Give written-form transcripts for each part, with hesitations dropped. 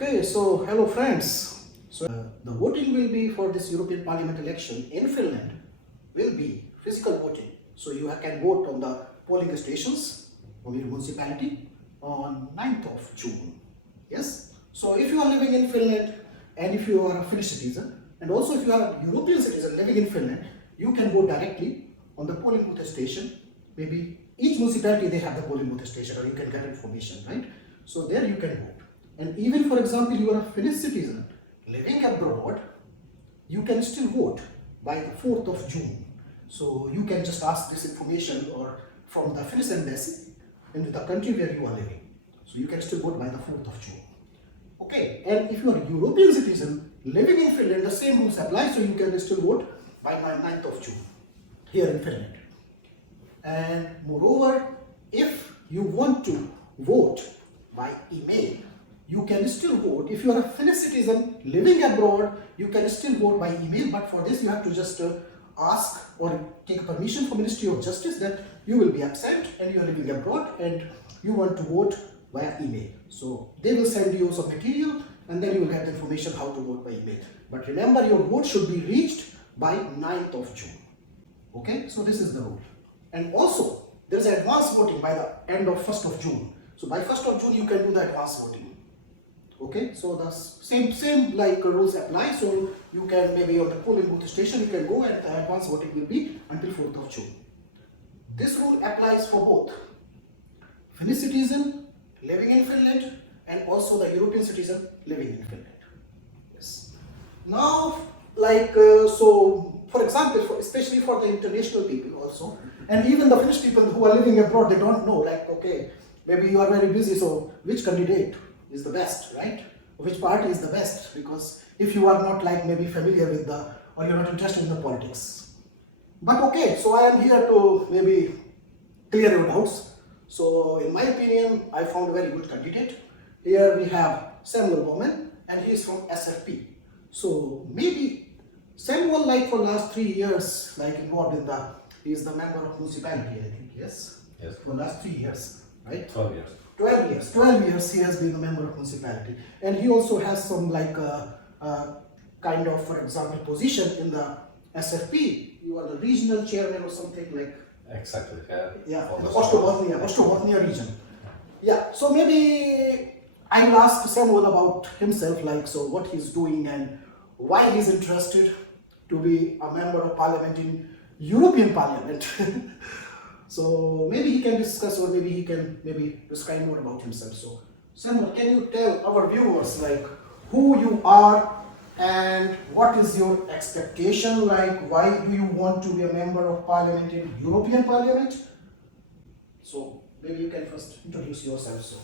Okay, so hello friends. The voting will be for this European Parliament election in Finland will be physical voting. So you can vote on the polling stations of your municipality on 9th of June. Yes? So if you are living in Finland and if you are a Finnish citizen and also if you are a European citizen living in Finland, you can vote directly on the polling booth station. Maybe each municipality they have the polling booth station or you can get information, right? So there you can vote. And even for example, you are a Finnish citizen living abroad, you can still vote by the 4th of June. So you can just ask this information or from the Finnish embassy into the country where you are living. So you can still vote by the 4th of June. Okay, and if you are a European citizen living in Finland, the same rules apply, so you can still vote by 9th of June here in Finland. And moreover, if you want to vote by email, you can still vote. If you are a Finnish citizen living abroad, you can still vote by email, but for this you have to just ask or take permission from Ministry of Justice that you will be absent and you are living abroad and you want to vote via email. So they will send you some material and then you will get the information how to vote by email. But remember, your vote should be reached by 9th of June. Okay, so this is the rule. And also, there is advance voting by the end of 1st of June. So by 1st of June, you can do the advance voting. Okay, so the same like rules apply. So you can maybe on the polling booth station, you can go and the advance voting will be until 4th of June. This rule applies for both Finnish citizen living in Finland and also the European citizen living in Finland. Yes. Now, like, so for example, especially for the international people also, and even the Finnish people who are living abroad, they don't know, like, okay, maybe you are very busy, so which candidate is the best, right? Which party is the best? Because if you are not like maybe familiar with the, or you're not interested in the politics. But okay, so I am here to maybe clear your doubts. So in my opinion, I found a very good candidate. Here we have Samuel Broman and he is from SFP. So maybe Samuel, like for last 3 years, like involved in the, he is the member of municipality, I think, yes? Yes. For last 3 years, right? 12 years. 12 years he has been a member of municipality. And he also has some like kind of, for example, position in the SFP. You are the regional chairman or something like. Exactly. Yeah, the Ostrobothnia region. Yeah, so maybe I will ask Samuel about himself, like, so what he's doing and why he's interested to be a member of parliament in European Parliament. So maybe he can discuss or maybe he can describe more about himself. So Samuel, can you tell our viewers like who you are and what is your expectation, like why do you want to be a member of parliament in European Parliament? So maybe you can first introduce yourself. So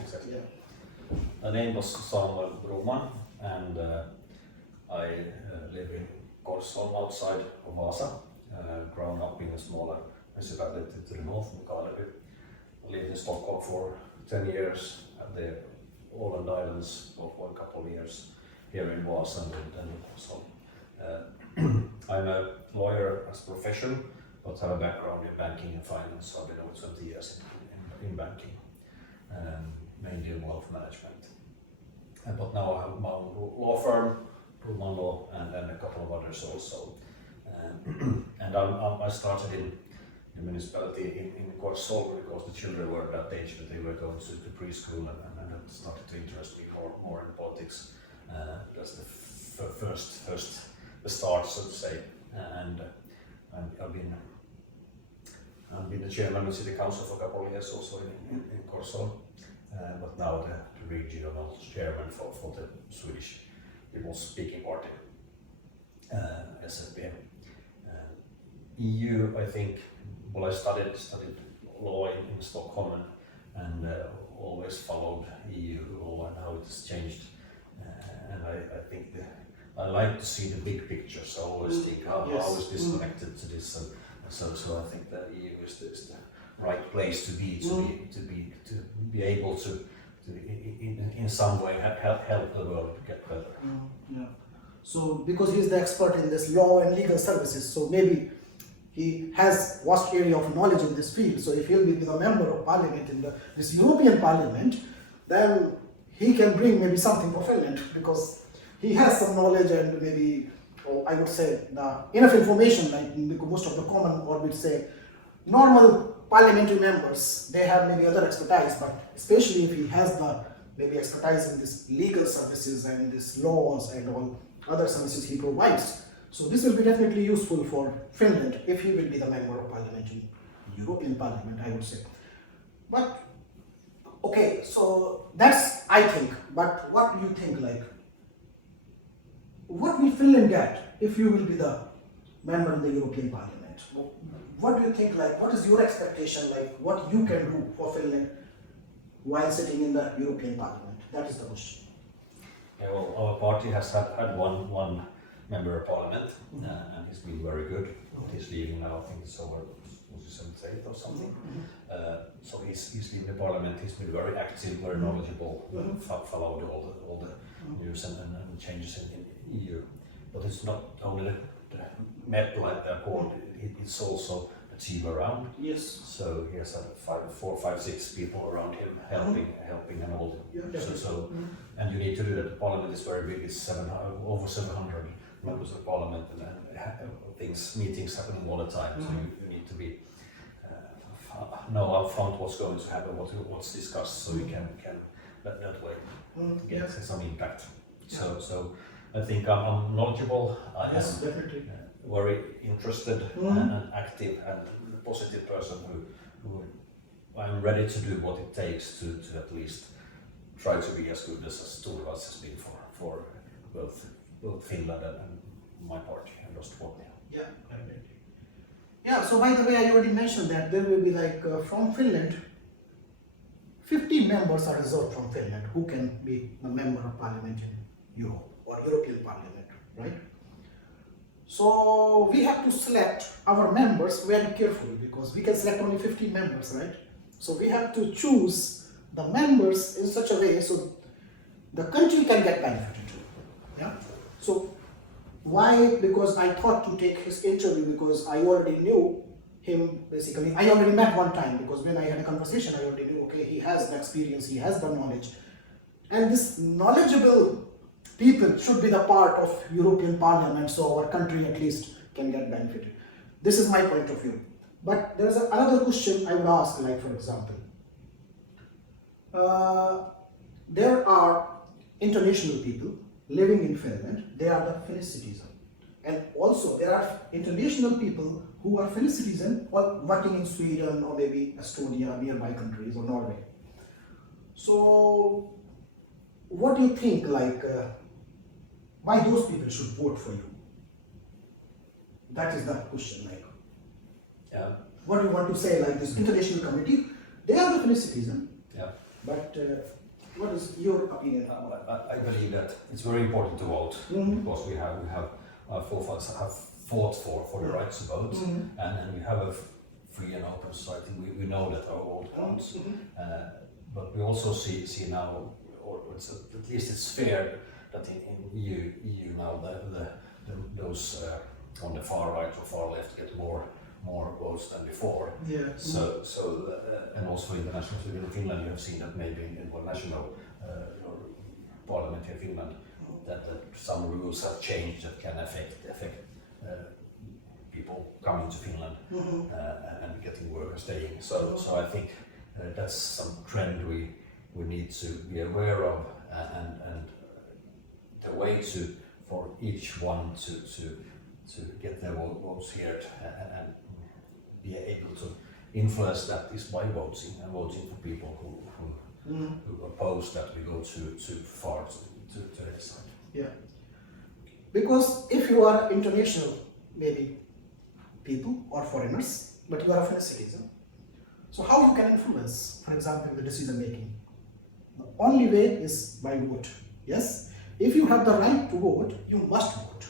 Exactly. Yeah. My name was Samuel Broman and I live in Korsholm outside of Vaasa, grown up in a smaller municipality to the north, Mustasaari. I lived in Stockholm for 10 years at the Åland Islands for a couple of years here in Vaasa and so I'm a lawyer as a profession, but have a background in banking and finance, so I've been over 20 years in banking, mainly in wealth management. But now I have my own law firm, Broman Law, and then a couple of others also. And I started in the municipality in Korsholm because the children were at that age that they were going to preschool and that started to interest me more in politics. That's the start, so to say. And I've been the chairman of the city council for a couple of years also in Korsholm, but now the regional chairman for the Swedish Peoples speaking party, SFP. EU, I think. Well, I studied law in Stockholm and always followed EU law and how it has changed. And I think I like to see the big picture, so I always think how is this connected to this. So I think that EU is the right place to be able to in some way help the world to get better. Yeah. So because he's the expert in this law and legal services, so maybe he has vast area of knowledge in this field. So if he'll be a member of parliament in this European Parliament, then he can bring maybe something for Finland because he has some knowledge and maybe, or I would say, enough information, like most of the common, or we'd say, normal parliamentary members, they have maybe other expertise, but especially if he has the maybe expertise in this legal services and this laws and all other services he provides. So this will be definitely useful for Finland if he will be the member of parliament in European Parliament, I would say. But okay, so that's I think. But what do you think? Like, what will Finland get if you will be the member in the European Parliament? What do you think? Like, what is your expectation? Like, what you can do for Finland while sitting in the European Parliament? That is the question. Yeah, well, our party has had one member of parliament, and he's been very good. He's leaving now, I think it's over 78 or something. So he's leaving the parliament, he's been very active, very knowledgeable, followed all the news and changes in EU. But it's not only the MEP, like they're called, it's also a team around. Yes. So he has 4, 5, 6 people around him helping and all. And you need to do that. The parliament is very big, it's over 700 members of parliament and meetings happening all the time. So you need to be know upfront what's going to happen, what's discussed, so you can that way get some impact. So I think I'm knowledgeable. I am definitely. Very interested and active and positive person who I'm ready to do what it takes to at least try to be as good as Turvas has been for both Finland and my party and Ostrobothnia. Yeah, definitely. Yeah, so by the way, I already mentioned that there will be like from Finland, 50 members are reserved from Finland who can be a member of parliament in Europe or European Parliament, right? So we have to select our members very carefully because we can select only 50 members, right? So we have to choose the members in such a way so the country can get benefited too. Yeah. So why? Because I thought to take his interview because I already knew him basically. I already met one time because when I had a conversation, I already knew, okay, he has the experience, he has the knowledge. And this knowledgeable people should be the part of European Parliament so our country at least can get benefited. This is my point of view. But there is another question I would ask, like for example, there are international people living in Finland, they are the Finnish citizen. And also there are international people who are Finnish citizen or working in Sweden or maybe Estonia, nearby countries, or Norway. So what do you think, like, why those people should vote for you? That is the question, like. Yeah. What do you want to say, like this international committee? They are the Finnish citizen. Yeah. But what is your opinion? I believe that it's very important to vote because we have our forefathers have fought for the right to vote, and we have a free and open society. We know that our vote counts, but we also see now, or at least it's fair that in EU now those on the far right or far left get more votes than before. Yeah. So and also in the national in Finland, you have seen that maybe in the national parliament in Finland that some rules have changed that can affect people coming to Finland and getting work and staying. So I think that's some trend we need to be aware of, and the way for each one to get their votes heard and be able to influence that is by voting for people who oppose that we go too far to their side. Yeah. Because if you are international, maybe people or foreigners, but you are a Finnish citizen, so how you can influence, for example, the decision making? The only way is by vote. Yes. If you have the right to vote, you must vote.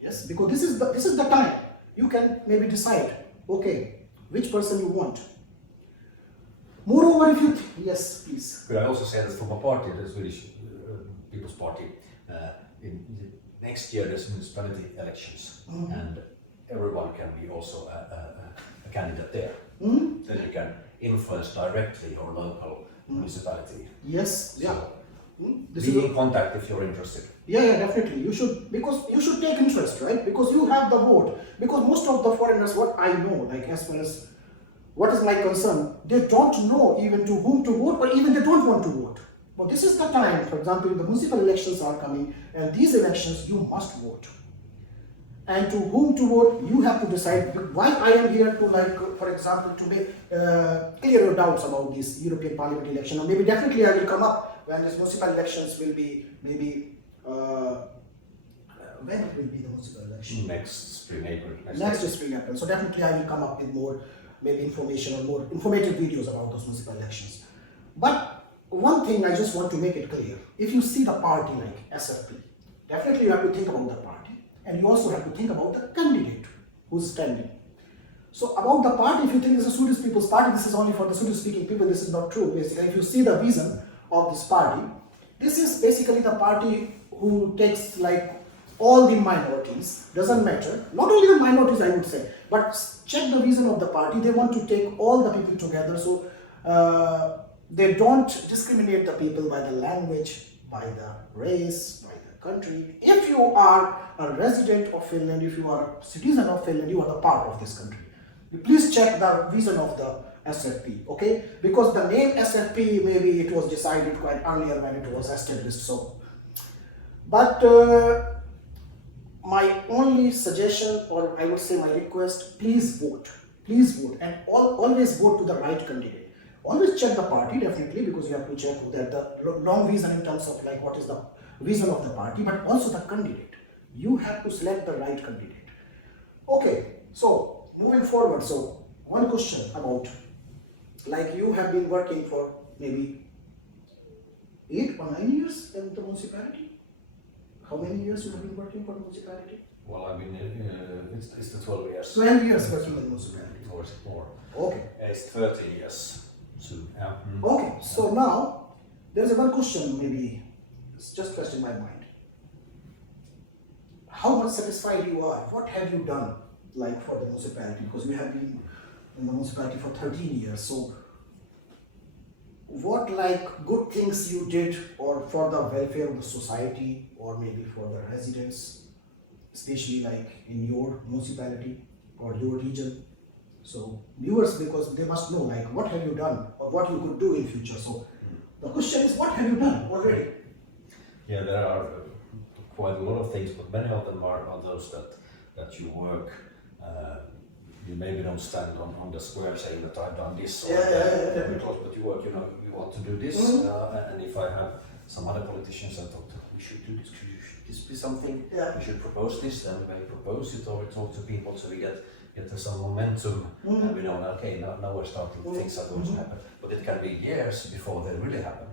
Yes, because this is the time you can maybe decide, okay, which person you want. Moreover, if you yes, please. Could I also say that from a party, the Swedish Peoples Party, in the next year there's municipality elections, and everyone can be also a candidate there. Then you can influence directly your local municipality. Yes, yeah. Be in contact if you're interested. Yeah, definitely. You should, because you should take interest, right? Because you have the vote. Because most of the foreigners, what I know, like as far as what is my concern, they don't know even to whom to vote, or even they don't want to vote. But this is the time, for example, the municipal elections are coming, and these elections you must vote. And to whom to vote, you have to decide. Why I am here to, like, for example, to make clear your doubts about this European Parliament election, or maybe definitely I will come up when these municipal elections will be, maybe, when it will be the municipal election? Next spring, April. Next spring, April. So definitely I will come up with more, maybe information or more informative videos about those municipal elections. But one thing I just want to make it clear, if you see the party like SFP, definitely you have to think about the party. And you also have to think about the candidate who's standing. So about the party, if you think it's a Swedish Peoples Party, this is only for the Swedish speaking people, this is not true. Basically, if you see the vision of this party, this is basically the party who takes like all the minorities, doesn't matter, not only the minorities I would say, but check the vision of the party, they want to take all the people together, so they don't discriminate the people by the language, by the race, by the country. If you are a resident of Finland, if you are a citizen of Finland, you are the part of this country. Please check the vision of the SFP, okay? Because the name SFP, maybe it was decided quite earlier when it was established, so. But my only suggestion, or I would say my request, please vote, and always vote to the right candidate. Always check the party, definitely, because you have to check that the long vision in terms of like what is the vision of the party, but also the candidate. You have to select the right candidate. Okay, so moving forward, so one question about, like you have been working for maybe 8 or 9 years in the municipality? How many years you have been working for the municipality? Well, I've been, it's the 12 years. 12 years working in the municipality. Or is it more? Okay. It's 30 years soon. Yeah. Okay, so now there's one question, maybe it's just crossed in my mind. How much satisfied you are? What have you done like for the municipality? Because you have been in the municipality for 13 years. So what like good things you did, or for the welfare of the society, or maybe for the residents, especially like in your municipality or your region? So viewers, because they must know like what have you done or what you could do in future. So the question is, what have you done already? Yeah, there are quite a lot of things, but many of them are those that you work. You maybe don't stand on the square saying that I've done this or that, but you work. You know, you want to do this, and if I have some other politicians, I thought we should do this. Should this be something? We should propose this. Then we may propose it, or we talk to people so we get some momentum, and we know, okay, now we're starting things that also happen. But it can be years before they really happen.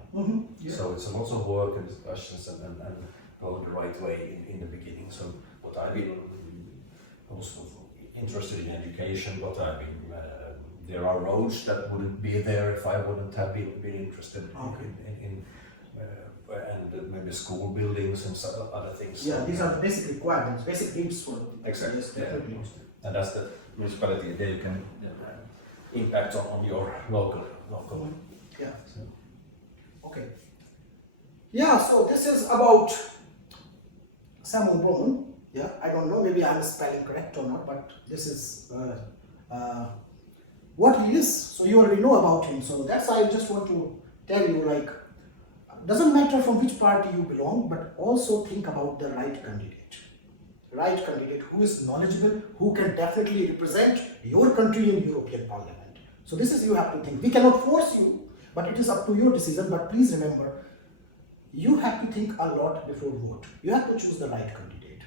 So it's a lot of work and discussions and going the right way in the beginning. So what I've been also interested in education, but I've been there are roads that wouldn't be there if I wouldn't have been interested in and maybe school buildings and other things. Yeah, these are the basic requirements, basic needs for exactly. Yes, definitely. And that's the municipality. There you can impact on your local. Yeah. So. Okay. Yeah. So this is about Samuel Broman. Yeah. I don't know. Maybe I'm spelling correct or not, but this is what he is. So you already know about him. So that's why I just want to tell you, like, doesn't matter from which party you belong, but also think about the right candidate. Right candidate who is knowledgeable, who can definitely represent your country in European Parliament. So this is, you have to think. We cannot force you, but it is up to your decision. But please remember, you have to think a lot before vote. You have to choose the right candidate.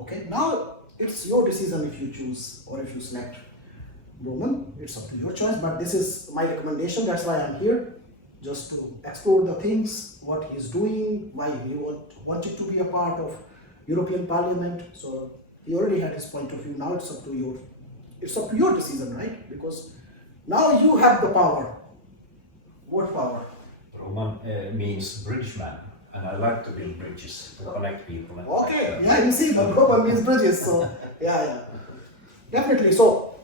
Okay. Now it's your decision if you choose or if you select Broman. It's up to your choice. But this is my recommendation. That's why I'm here, just to explore the things, what he is doing, why he wanted to be a part of European Parliament. So he already had his point of view. Now it's up to your decision, right? Because now you have the power. What power? Broman means bridge man, and I like to build bridges to connect people. Okay, yeah, you see, the Broman means bridges. So yeah, definitely. So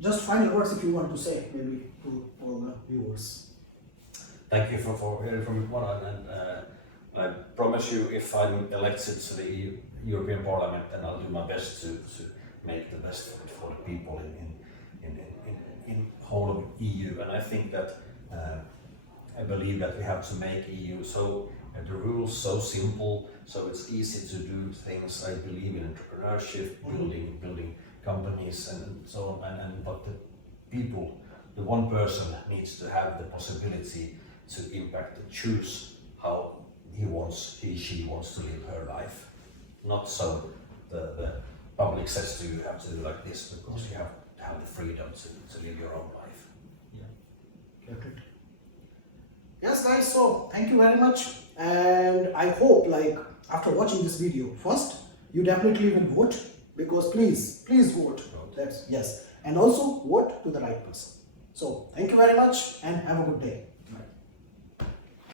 just final words if you want to say, maybe to all the viewers. Thank you for hearing from me, and I promise you, if I'm elected to the European Parliament, then I'll do my best to make the best for the people in whole of EU. And I think that I believe that we have to make EU so the rules so simple, so it's easy to do things. I believe in entrepreneurship, building companies and so on. But the people, the one person needs to have the possibility to impact, to choose how she wants to live her life. Not so the public says to you have to do like this, because you have to have the freedom to live your own life. Yeah. Perfect. Yes guys, so thank you very much, and I hope like after watching this video, first you definitely will vote, because please vote. That's yes, and also vote to the right person. So thank you very much and have a good day.